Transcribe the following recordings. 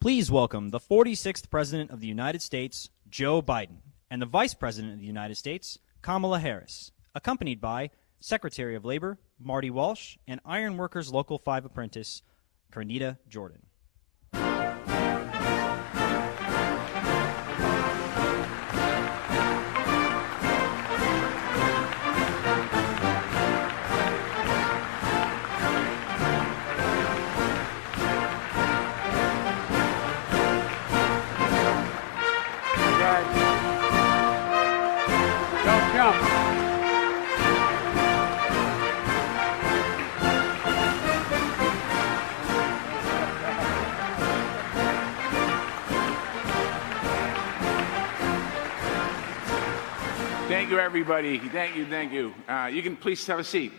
Please welcome the 46th President of the United States, Joe Biden, and the Vice President of the United States, Kamala Harris, accompanied by Secretary of Labor, Marty Walsh, and Ironworkers Local 5 apprentice, Kernita Jordan. Thank you, everybody. Thank you, thank you. You can please have a seat.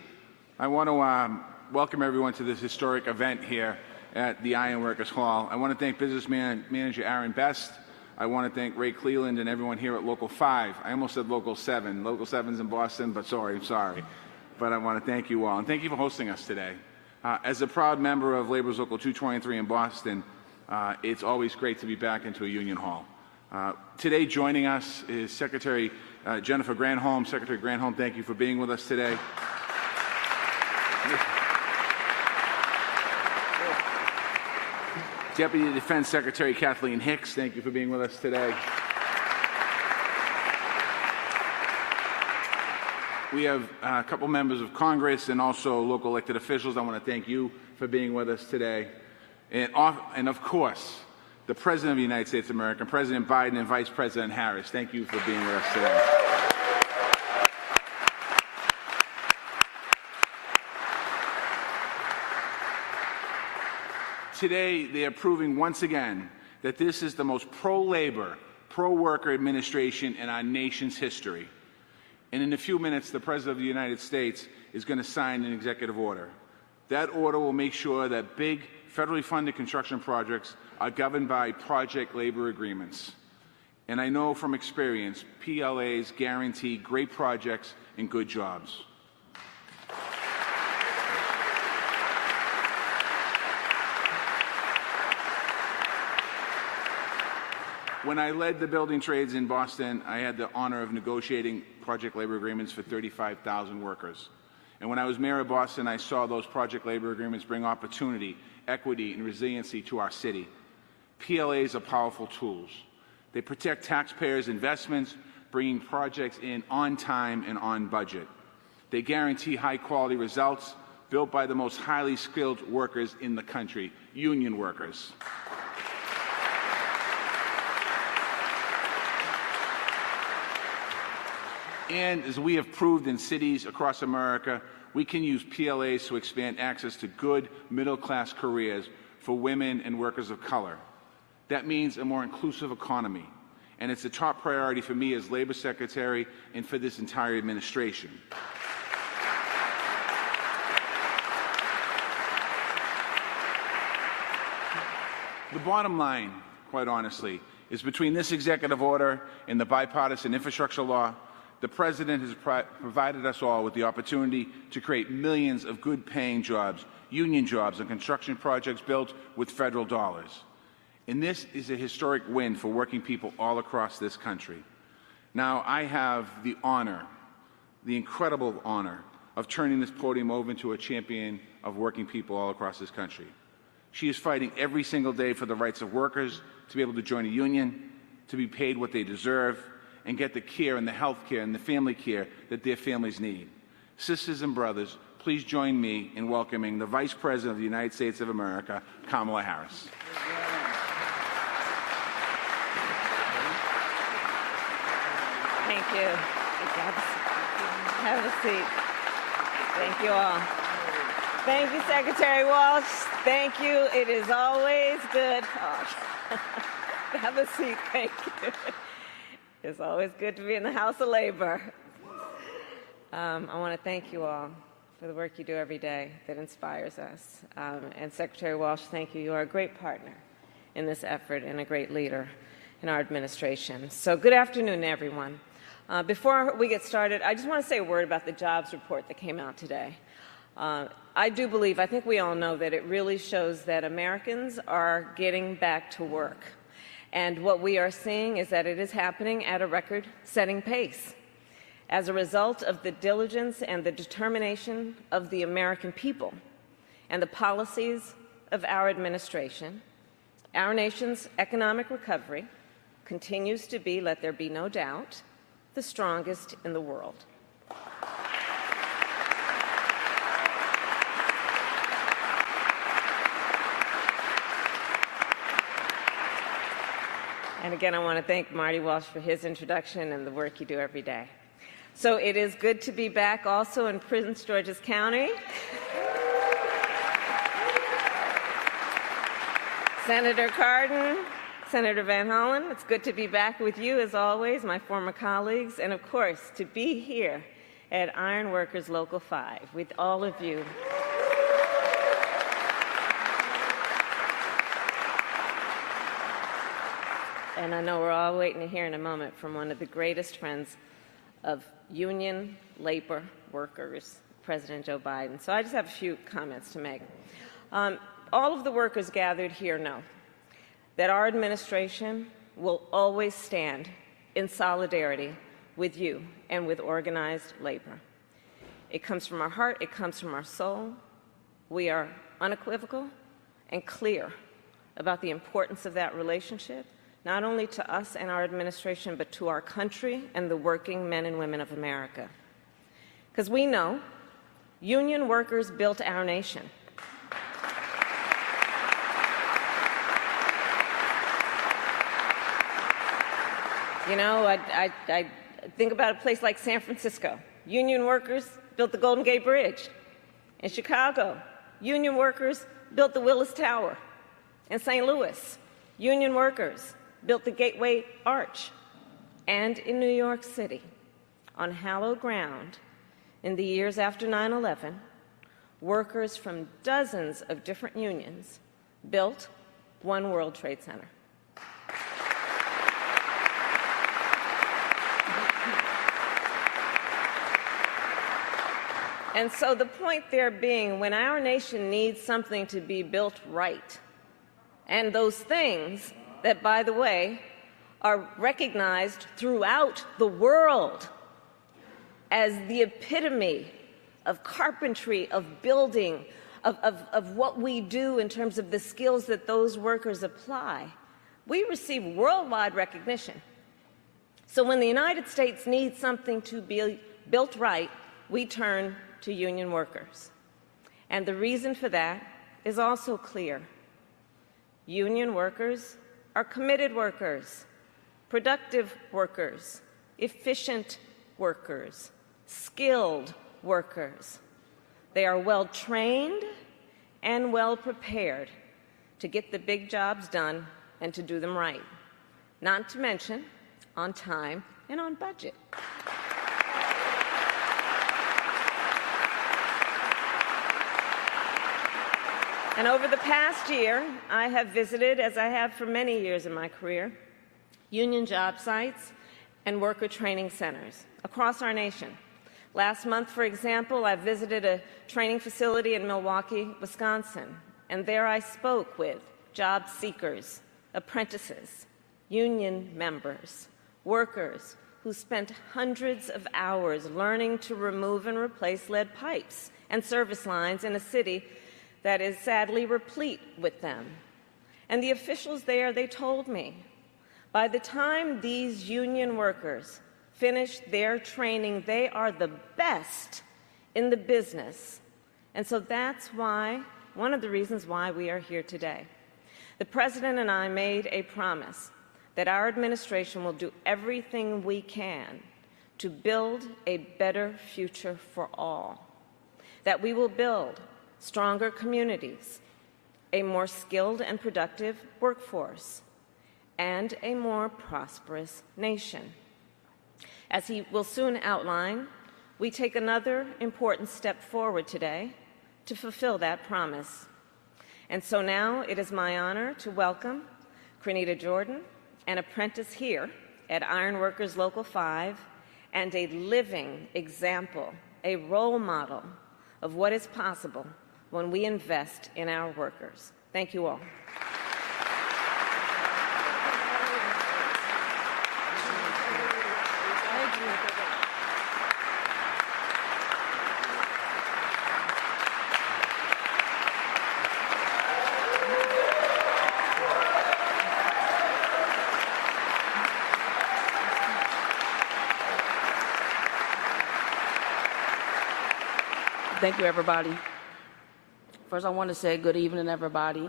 I want to welcome everyone to this historic event here at the Ironworkers Hall. I want to thank Business Manager Aaron Best. I want to thank Ray Cleland and everyone here at Local 5. I almost said Local 7. Local 7's in Boston, but sorry. But I want to thank you all, and thank you for hosting us today. As a proud member of Labor's Local 223 in Boston, it's always great to be back into a union hall. Today joining us is Secretary Jennifer Granholm. Secretary Granholm, thank you for being with us today. Deputy Defense Secretary Kathleen Hicks, thank you for being with us today. We have a couple members of Congress and also local elected officials. I want to thank you for being with us today. And of course, the President of the United States of America, President Biden, and Vice President Harris, thank you for being with us today. Today, they are proving once again that this is the most pro-labor, pro-worker administration in our nation's history. And in a few minutes, the President of the United States is going to sign an executive order. That order will make sure that big, federally funded construction projects are governed by project labor agreements. And I know from experience, PLAs guarantee great projects and good jobs. When I led the building trades in Boston, I had the honor of negotiating project labor agreements for 35,000 workers. And when I was mayor of Boston, I saw those project labor agreements bring opportunity, equity, and resiliency to our city. PLAs are powerful tools. They protect taxpayers' investments, bringing projects in on time and on budget. They guarantee high-quality results built by the most highly skilled workers in the country, union workers. And as we have proved in cities across America, we can use PLAs to expand access to good middle-class careers for women and workers of color. That means a more inclusive economy, and it's a top priority for me as Labor Secretary and for this entire administration. The bottom line, quite honestly, is between this executive order and the bipartisan infrastructure law, the President has provided us all with the opportunity to create millions of good-paying jobs, union jobs, and construction projects built with federal dollars. And this is a historic win for working people all across this country. Now, I have the honor, the incredible honor, of turning this podium over to a champion of working people all across this country. She is fighting every single day for the rights of workers to be able to join a union, to be paid what they deserve, and get the care and the health care and the family care that their families need. Sisters and brothers, please join me in welcoming the Vice President of the United States of America, Kamala Harris. Thank you. Have a seat. Thank you all. Thank you, Secretary Walsh. Thank you. It is always good. Oh. Have a seat. Thank you. It's always good to be in the House of Labor. I want to thank you all for the work you do every day that inspires us. And Secretary Walsh, thank you. You are a great partner in this effort and a great leader in our administration. So good afternoon, everyone. Before we get started, I just want to say a word about the jobs report that came out today. I do believe, I think we all know that it really shows that Americans are getting back to work. And what we are seeing is that it is happening at a record-setting pace. As a result of the diligence and the determination of the American people and the policies of our administration, our nation's economic recovery continues to be, let there be no doubt, the strongest in the world. And again, I want to thank Marty Walsh for his introduction and the work you do every day. So it is good to be back also in Prince George's County. Senator Cardin, Senator Van Hollen, it's good to be back with you as always, my former colleagues, and of course, to be here at Ironworkers Local 5 with all of you. And I know we're all waiting to hear in a moment from one of the greatest friends of union labor workers, President Joe Biden. So I just have a few comments to make. All of the workers gathered here know that our administration will always stand in solidarity with you and with organized labor. It comes from our heart, it comes from our soul. We are unequivocal and clear about the importance of that relationship, not only to us and our administration, but to our country and the working men and women of America. Because we know union workers built our nation. You know, I think about a place like San Francisco. Union workers built the Golden Gate Bridge. In Chicago, union workers built the Willis Tower. In St. Louis, union workers built the Gateway Arch. And in New York City, on hallowed ground, in the years after 9/11, workers from dozens of different unions built One World Trade Center. And so the point there being, when our nation needs something to be built right, and those things that, by the way, are recognized throughout the world as the epitome of carpentry, of building, of what we do in terms of the skills that those workers apply, we receive worldwide recognition. So when the United States needs something to be built right, we turn to union workers. And the reason for that is also clear. Union workers are committed workers, productive workers, efficient workers, skilled workers. They are well trained and well prepared to get the big jobs done and to do them right, not to mention on time and on budget. And over the past year, I have visited, as I have for many years in my career, union job sites and worker training centers across our nation. Last month, for example, I visited a training facility in Milwaukee, Wisconsin, and there I spoke with job seekers, apprentices, union members, workers who spent hundreds of hours learning to remove and replace lead pipes and service lines in a city that is sadly replete with them. And the officials there, they told me, by the time these union workers finish their training, they are the best in the business. And so that's why, one of the reasons why we are here today. The President and I made a promise that our administration will do everything we can to build a better future for all, that we will build stronger communities, a more skilled and productive workforce, and a more prosperous nation. As he will soon outline, we take another important step forward today to fulfill that promise. And so now it is my honor to welcome Crenita Jordan, an apprentice here at Ironworkers Local 5, and a living example, a role model of what is possible when we invest in our workers. Thank you all. Thank you, everybody. First, I want to say good evening, everybody.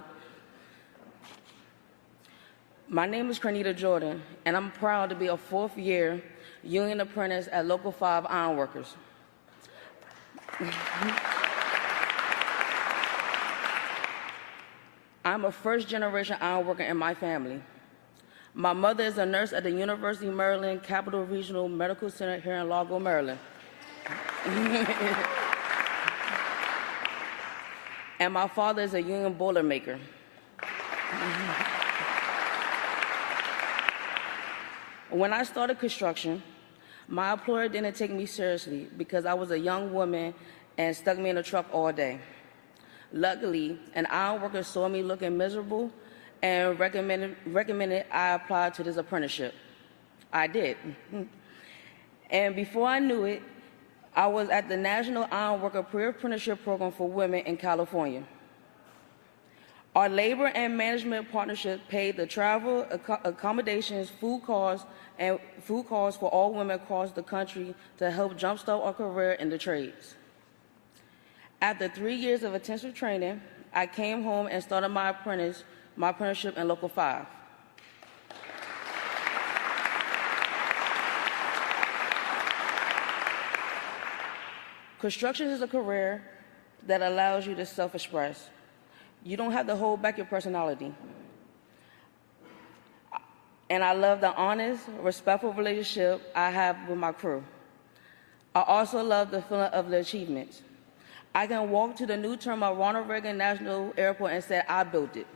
My name is Crenita Jordan, and I'm proud to be a fourth-year union apprentice at Local 5 Ironworkers. I'm a first-generation ironworker in my family. My mother is a nurse at the University of Maryland Capital Regional Medical Center here in Largo, Maryland. And my father is a union boiler maker. When I started construction, my employer didn't take me seriously because I was a young woman and stuck me in a truck all day. Luckily, an ironworker saw me looking miserable and recommended I apply to this apprenticeship. I did. And before I knew it, I was at the National Ironworker Pre-Apprenticeship Program for Women in California. Our labor and management partnership paid the travel, accommodations, food costs for all women across the country to help jumpstart our career in the trades. After 3 years of intensive training, I came home and started my apprenticeship in Local 5. Construction is a career that allows you to self-express. You don't have to hold back your personality. And I love the honest, respectful relationship I have with my crew. I also love the feeling of the achievements. I can walk to the new terminal Ronald Reagan National Airport and say, I built it.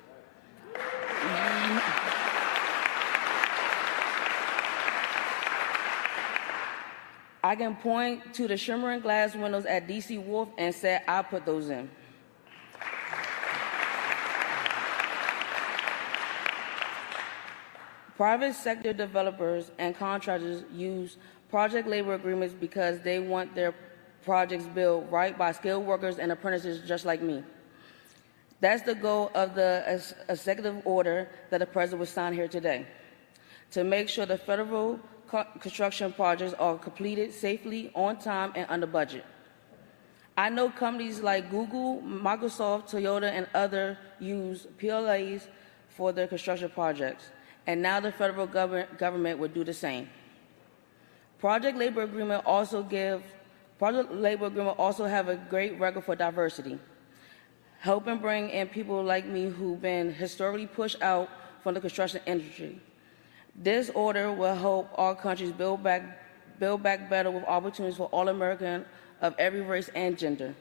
I can point to the shimmering glass windows at DC Wharf and say, I put those in. Private sector developers and contractors use project labor agreements because they want their projects built right by skilled workers and apprentices just like me. That's the goal of the executive order that the President will sign here today, to make sure the federal construction projects are completed safely, on time, and under budget. I know companies like Google, Microsoft, Toyota, and others use PLAs for their construction projects, and now the federal government would do the same. Project labor agreement also have a great record for diversity, helping bring in people like me who've been historically pushed out from the construction industry. This order will help our countries build back better with opportunities for all Americans of every race and gender.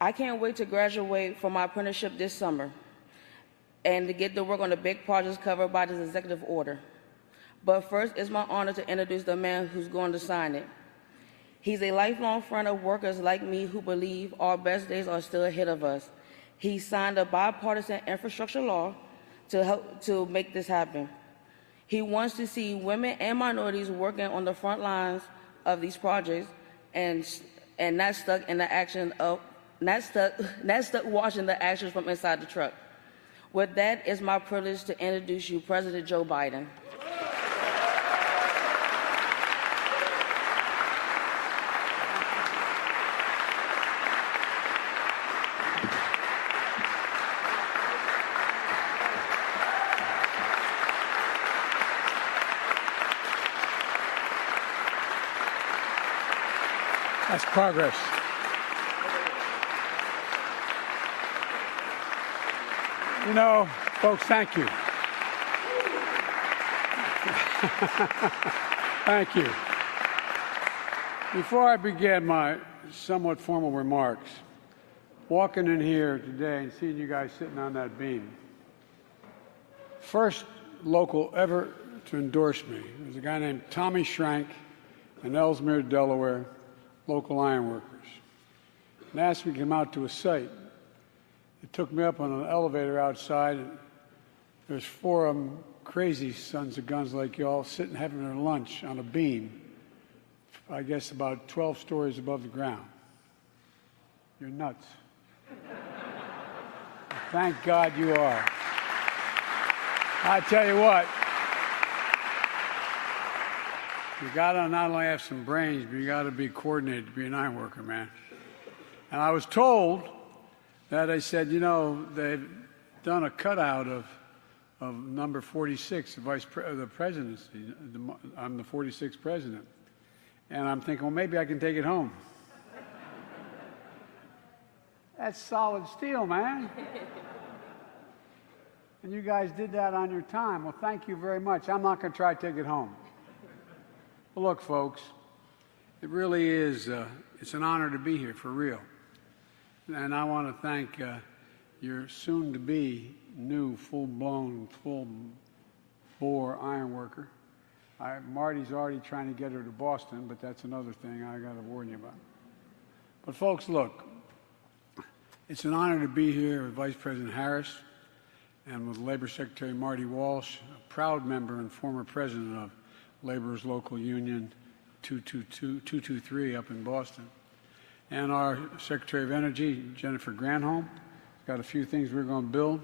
I can't wait to graduate from my apprenticeship this summer and to get to work on the big projects covered by this executive order. But first, it's my honor to introduce the man who's going to sign it. He's a lifelong friend of workers like me who believe our best days are still ahead of us. He signed a bipartisan infrastructure law to help to make this happen. He wants to see women and minorities working on the front lines of these projects and not stuck in the action of not stuck watching the actions from inside the truck. With that, it's my privilege to introduce you President Joe Biden. That's progress. You know, folks, thank you. Thank you. Before I begin my somewhat formal remarks, walking in here today and seeing you guys sitting on that beam, first local ever to endorse me. There's a guy named Tommy Schrank in Ellesmere, Delaware, local ironworkers, and asked me to come out to a site. They took me up on an elevator outside, and there's 4 of them, crazy sons of guns like y'all, sitting having their lunch on a beam, I guess about 12 stories above the ground. You're nuts. Thank God you are. I tell you what, you gotta not only have some brains, but you gotta be coordinated to be an iron worker, man. And I was told that they said, you know, they've done a cutout of number 46, the presidency. I'm the 46th president. And I'm thinking, well, maybe I can take it home. That's solid steel, man. And you guys did that on your time. Well, thank you very much. I'm not going to try to take it home. But look, folks, it really is, it's an honor to be here, for real. And I want to thank your soon-to-be new, full-blown, full-bore iron worker. Marty's already trying to get her to Boston, but that's another thing I got to warn you about. But folks, look, it's an honor to be here with Vice President Harris and with Labor Secretary Marty Walsh, a proud member and former president of Laborers Local Union 223 up in Boston, and our Secretary of Energy, Jennifer Granholm. Got a few things we're going to build,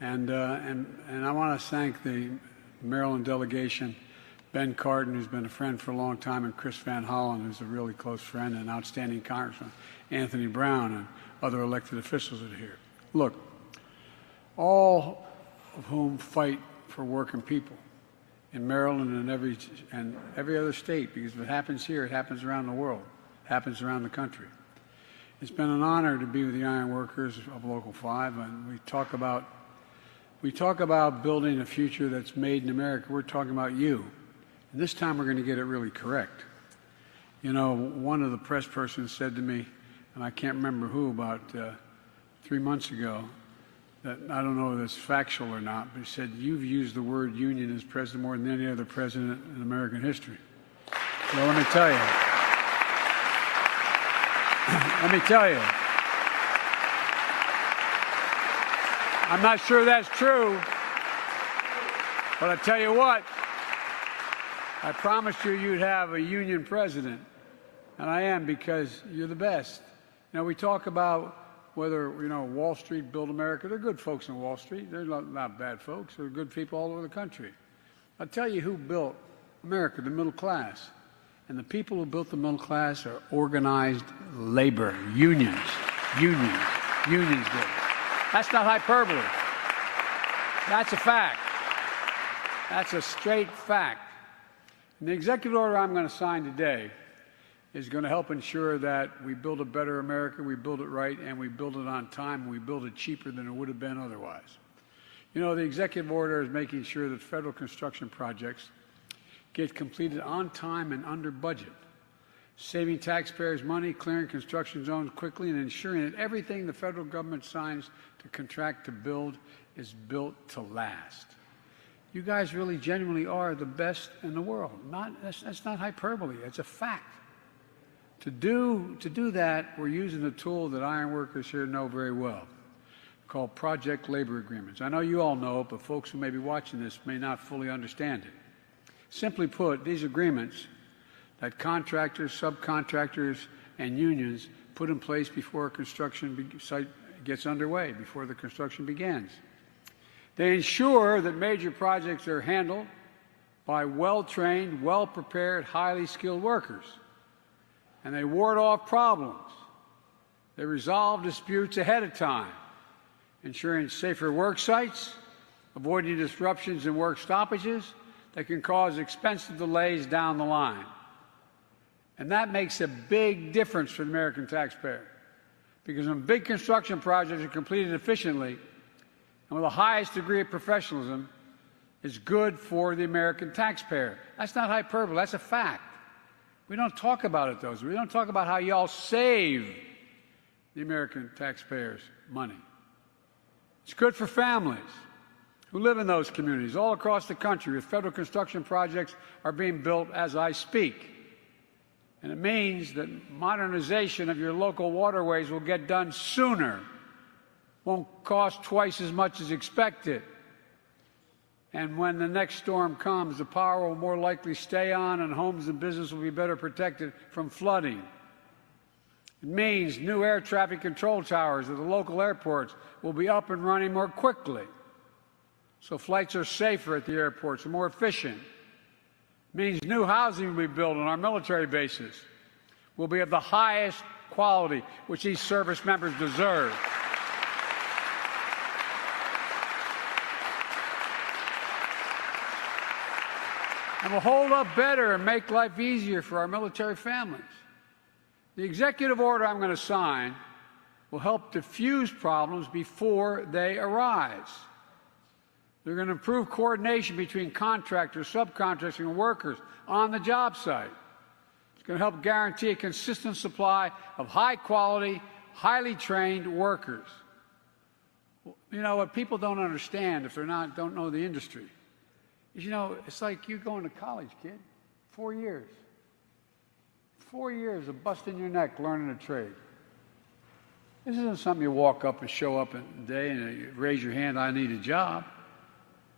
and I want to thank the Maryland delegation, Ben Cardin, who's been a friend for a long time, and Chris Van Hollen, who's a really close friend and outstanding Congressman, Anthony Brown, and other elected officials that are here. Look, all of whom fight for working people in Maryland and every other state, because if it happens here, it happens around the world, it happens around the country. It's been an honor to be with the iron workers of Local 5, and we talk about building a future that's made in America. We're talking about you. And this time we're going to get it really correct. You know, one of the press persons said to me, and I can't remember who, about 3 months ago, that I don't know if it's factual or not, but he said, you've used the word union as president more than any other president in American history. Well, let me tell you. I'm not sure that's true, but I tell you what, I promised you you'd have a union president, and I am, because you're the best. Now, we talk about whether, you know, Wall Street built America. They're good folks in Wall Street. They're not bad folks. They're good people all over the country. I'll tell you who built America, the middle class. And the people who built the middle class are organized labor, unions did. That's not hyperbole. That's a fact. That's a straight fact. And the executive order I'm going to sign today is going to help ensure that we build a better America, we build it right, and we build it on time, and we build it cheaper than it would have been otherwise. You know, the executive order is making sure that federal construction projects get completed on time and under budget, saving taxpayers money, clearing construction zones quickly, and ensuring that everything the federal government signs to contract to build is built to last. You guys really genuinely are the best in the world. That's not hyperbole. It's a fact. To do that, we're using a tool that iron workers here know very well, called project labor agreements. I know you all know it, but folks who may be watching this may not fully understand it. Simply put, these agreements that contractors, subcontractors, and unions put in place before a construction site gets underway, before the construction begins. They ensure that major projects are handled by well-trained, well-prepared, highly skilled workers. And they ward off problems. They resolve disputes ahead of time, ensuring safer work sites, avoiding disruptions and work stoppages that can cause expensive delays down the line. And that makes a big difference for the American taxpayer, because when big construction projects are completed efficiently and with the highest degree of professionalism, it's good for the American taxpayer. That's not hyperbole, that's a fact. We don't talk about it, though. We don't talk about how y'all save the American taxpayers money. It's good for families who live in those communities all across the country with federal construction projects are being built as I speak. And it means that modernization of your local waterways will get done sooner, won't cost twice as much as expected. And when the next storm comes, the power will more likely stay on and homes and businesses will be better protected from flooding. It means new air traffic control towers at the local airports will be up and running more quickly, so flights are safer at the airports and more efficient. It means new housing will be built on our military bases will be of the highest quality, which these service members deserve. And will hold up better and make life easier for our military families. The executive order I'm going to sign will help diffuse problems before they arise. They're going to improve coordination between contractors, subcontractors, and workers on the job site. It's going to help guarantee a consistent supply of high-quality, highly trained workers. You know, what people don't understand if don't know the industry is, you know, it's like you going to college, kid, 4 years. 4 years of busting your neck learning a trade. This isn't something you walk up and show up in a day and you raise your hand, I need a job.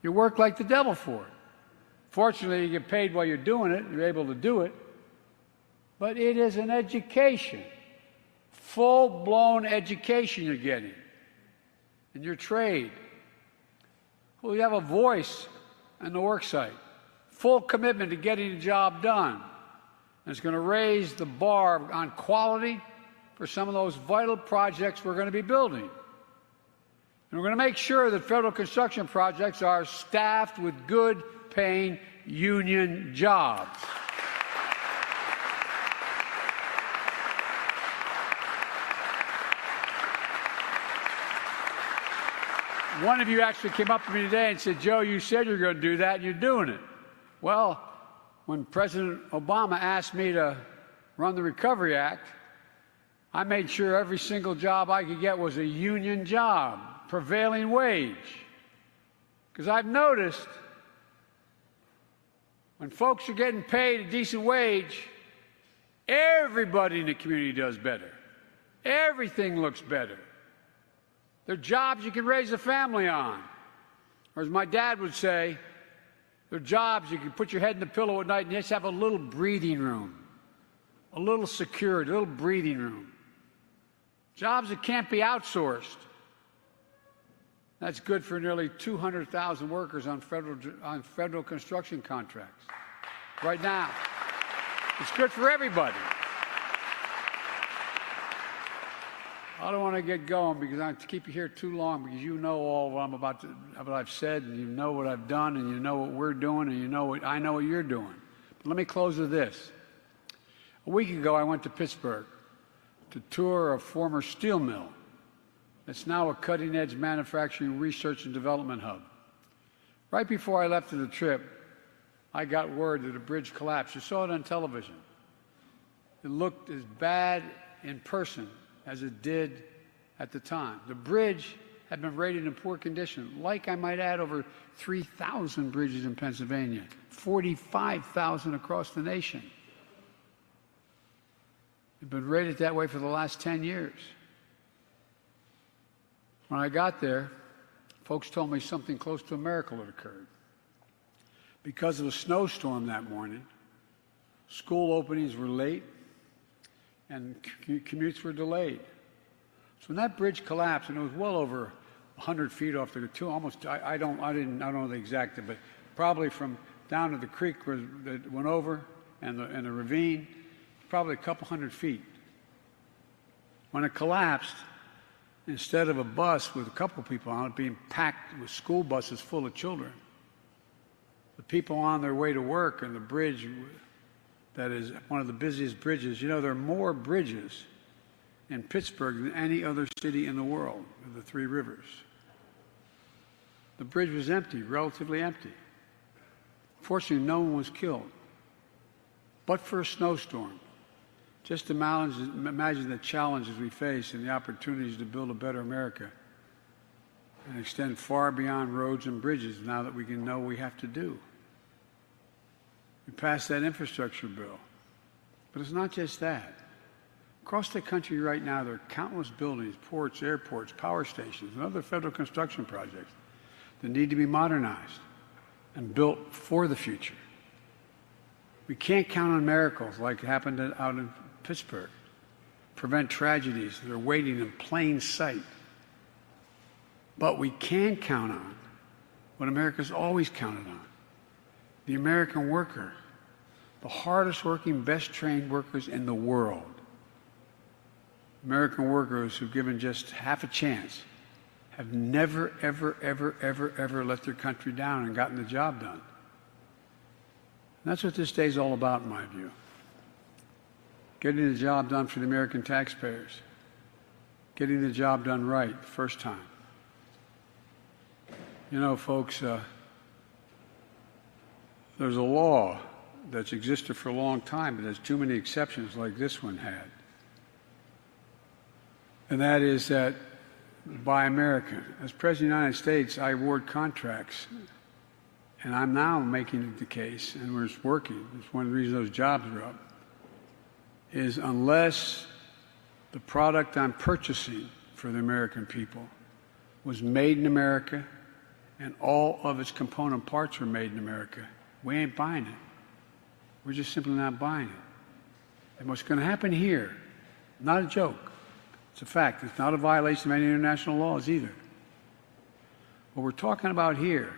You work like the devil for it. Fortunately, you get paid while you're doing it. You're able to do it. But it is an education, full-blown education you're getting in your trade. Well, you have a voice on the work site, full commitment to getting the job done. And it's going to raise the bar on quality for some of those vital projects we're going to be building. And we're going to make sure that federal construction projects are staffed with good-paying union jobs. One of you actually came up to me today and said, Joe, you said you were going to do that, and you're doing it. Well, when President Obama asked me to run the Recovery Act, I made sure every single job I could get was a union job, prevailing wage. Because I've noticed when folks are getting paid a decent wage, everybody in the community does better. Everything looks better. They're jobs you can raise a family on. Or as my dad would say, they're jobs you can put your head in the pillow at night and just have a little breathing room, a little security, a little breathing room. Jobs that can't be outsourced. That's good for nearly 200,000 workers on federal construction contracts right now. It's good for everybody. I don't want to get going because I keep you here too long because you know all what I've said, and you know what I've done, and you know what we're doing, and you know what I know what you're doing. But let me close with this. A week ago, I went to Pittsburgh to tour a former steel mill that's now a cutting-edge manufacturing research and development hub. Right before I left for the trip, I got word that a bridge collapsed. You saw it on television. It looked as bad in person as it did at the time. The bridge had been rated in poor condition, like I might add over 3,000 bridges in Pennsylvania, 45,000 across the nation. It's been rated that way for the last 10 years. When I got there, folks told me something close to a miracle had occurred. Because of a snowstorm that morning, school openings were late, and commutes were delayed. So when that bridge collapsed, and it was well over 100 feet off the almost, I don't know the exact, but probably from down to the creek where it went over and the ravine, probably a couple hundred feet. When it collapsed, instead of a bus with a couple people on it being packed with school buses full of children, the people on their way to work and the bridge that is one of the busiest bridges. You know, there are more bridges in Pittsburgh than any other city in the world, with the three rivers. The bridge was empty, relatively empty. Fortunately, no one was killed. But for a snowstorm, just imagine the challenges we face and the opportunities to build a better America. and extend far beyond roads and bridges now that we can know we have to do. We passed that infrastructure bill. But it's not just that. Across the country right now, there are countless buildings, ports, airports, power stations, and other federal construction projects that need to be modernized and built for the future. We can't count on miracles like happened out in Pittsburgh, prevent tragedies that are waiting in plain sight. But we can count on what America's always counted on, the American worker, the hardest working, best trained workers in the world. American workers who've given just half a chance have never, ever, ever, ever, ever let their country down and gotten the job done. And that's what this day is all about, in my view. Getting the job done for the American taxpayers. Getting the job done right the first time. You know, folks, there's a law that's existed for a long time, but there's too many exceptions like this one had. And that is that Buy American. As President of the United States, I award contracts, and I'm now making the case, and we're working, it's one of the reasons those jobs are up, is unless the product I'm purchasing for the American people was made in America and all of its component parts were made in America, we ain't buying it. We're just simply not buying it. And what's going to happen here, not a joke, it's a fact. It's not a violation of any international laws either. What we're talking about here,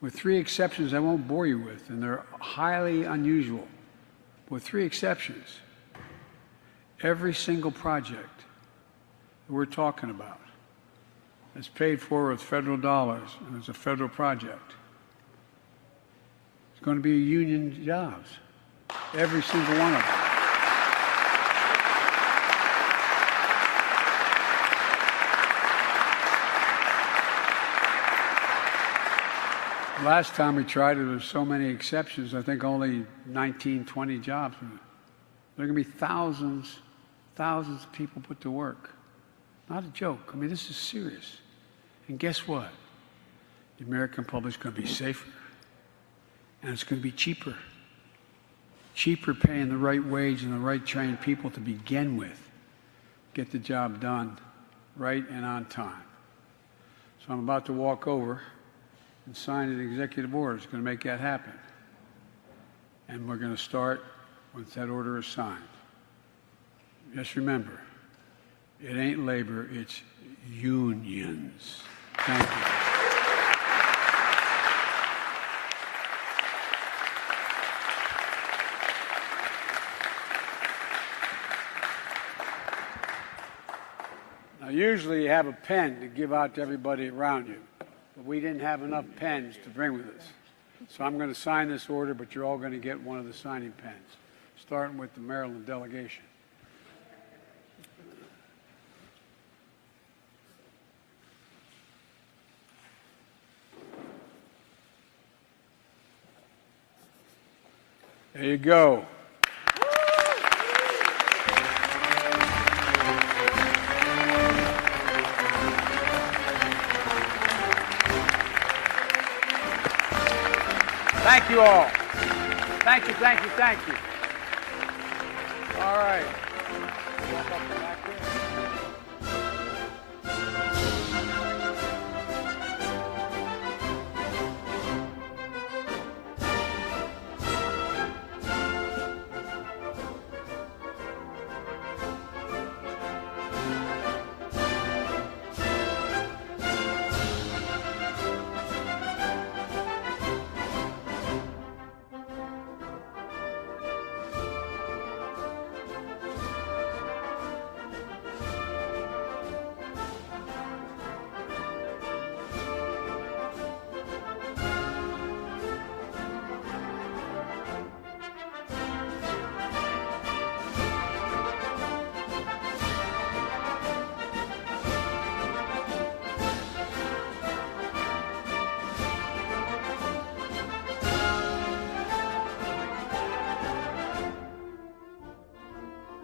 with three exceptions I won't bore you with, and they're highly unusual, with three exceptions, every single project that we're talking about that's paid for with federal dollars and it's a federal project, it's going to be union jobs, every single one of them. Last time we tried it, there were so many exceptions, I think only 19, 20 jobs. There are going to be thousands of people put to work. Not a joke. I mean, this is serious. And guess what? The American public's going to be safer. And it's going to be cheaper. Cheaper paying the right wage and the right trained people to begin with. Get the job done right and on time. So I'm about to walk over and sign an executive order. It's going to make that happen. And we're going to start once that order is signed. Just remember, it ain't labor, it's unions. Thank you. Now, usually you have a pen to give out to everybody around you. But we didn't have enough pens to bring with us. So I'm going to sign this order, but you're all going to get one of the signing pens, starting with the Maryland delegation. There you go. Thank you all. Thank you, thank you, thank you.